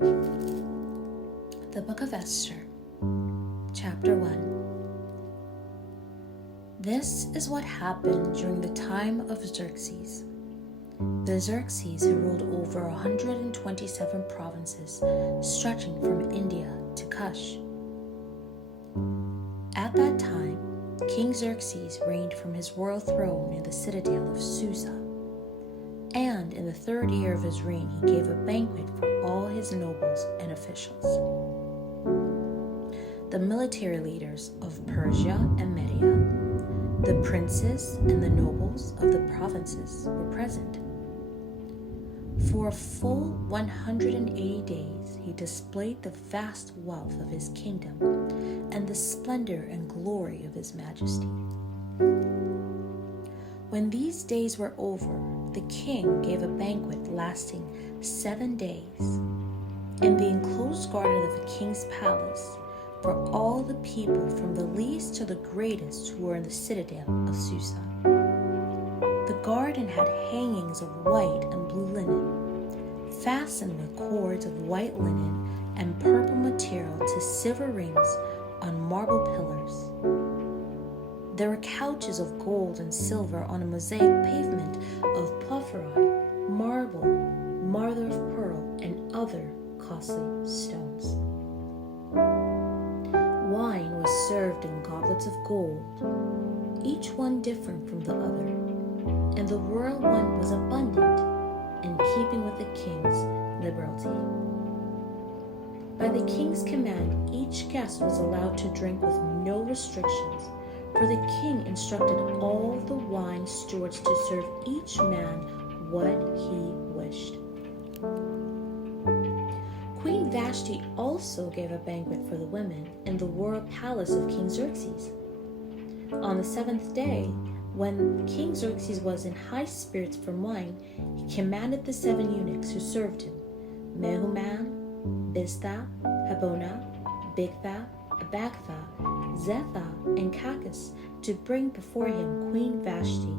The Book of Esther, Chapter 1. This is what happened during the time of Xerxes. The Xerxes who ruled over 127 provinces, stretching from India to Cush. At that time, King Xerxes reigned from his royal throne in the citadel of Susa. And in the 3rd year of his reign, he gave a banquet for all his nobles and officials. The military leaders of Persia and Media, the princes and the nobles of the provinces were present. For a full 180 days, he displayed the vast wealth of his kingdom and the splendor and glory of his majesty. When these days were over, the king gave a banquet lasting 7 days in the enclosed garden of the king's palace for all the people from the least to the greatest who were in the citadel of Susa. The garden had hangings of white and blue linen, fastened with cords of white linen and purple material to silver rings on marble pillars. There were couches of gold and silver on a mosaic pavement of porphyry, marble, mother of pearl, and other costly stones. Wine was served in goblets of gold, each one different from the other, and the royal one was abundant, in keeping with the king's liberality. By the king's command, each guest was allowed to drink with no restrictions, for the king instructed all the wine stewards to serve each man what he wished. Queen Vashti also gave a banquet for the women in the royal palace of King Xerxes. On the 7th day, when King Xerxes was in high spirits from wine, he commanded the 7 eunuchs who served him, Mehuman, Biztha, Habona, Bigtha, Abagtha, Zetha, and Cacus, to bring before him Queen Vashti,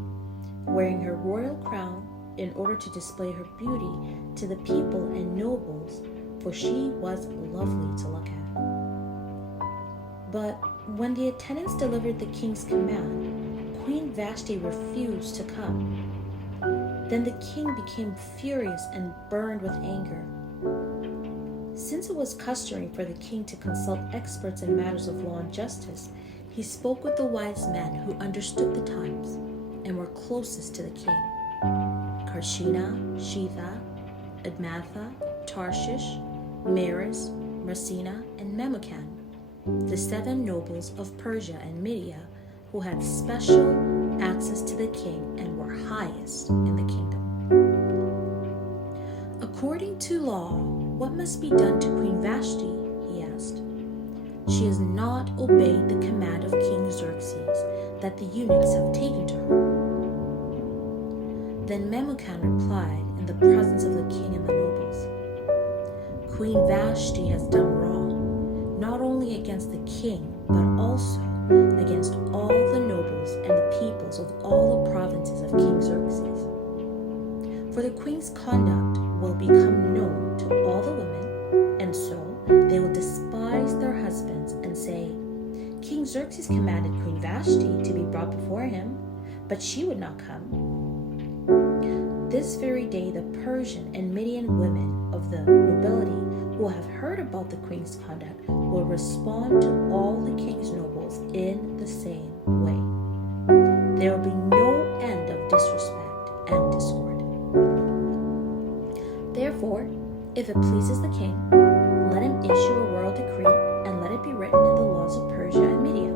wearing her royal crown in order to display her beauty to the people and nobles, for she was lovely to look at. But when the attendants delivered the king's command, Queen Vashti refused to come. Then the king became furious and burned with anger. Since it was customary for the king to consult experts in matters of law and justice, he spoke with the wise men who understood the times and were closest to the king: Karshena, Shetha, Admatha, Tarshish, Meres, Marsena, and Memucan, the 7 nobles of Persia and Media who had special access to the king and were highest in the kingdom. According to law, what must be done to Queen Vashti? He asked. She has not obeyed the command of King Xerxes that the eunuchs have taken to her. Then Memucan replied in the presence of the king and the nobles, Queen Vashti has done wrong, not only against the king, but also against all the nobles and the peoples of all the provinces of King Xerxes. For the queen's conduct will become known to all the women, and so they will despise their husbands and say, King Xerxes commanded Queen Vashti to be brought before him, but she would not come. This very day the Persian and Median women of the nobility who have heard about the queen's conduct will respond to all the king's nobles in the same way. There will be no end of disrespect and discord. Therefore, if it pleases the king, let him issue a royal decree and let it be written in the laws of Persia and Media,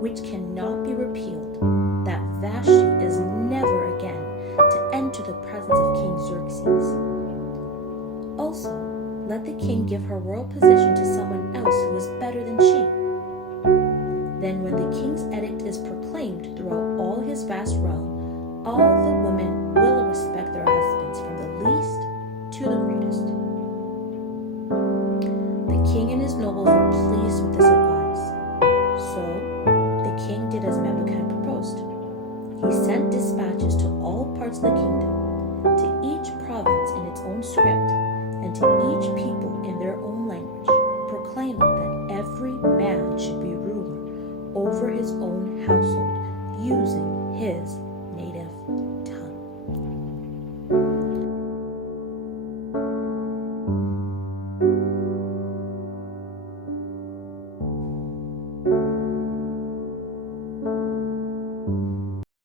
which cannot be repealed, that Vashti is never again to enter the presence of King Xerxes. Also, let the king give her royal position to someone else who is better than she. Then when the king's edict is proclaimed throughout all his vast realm, all the women will respect their husbands from the least to the greatest. The king and his nobles were pleased with this advice. So the king did as Memucan proposed. He sent dispatches to all parts of the kingdom, to each province in its own script, and to each people in his own household.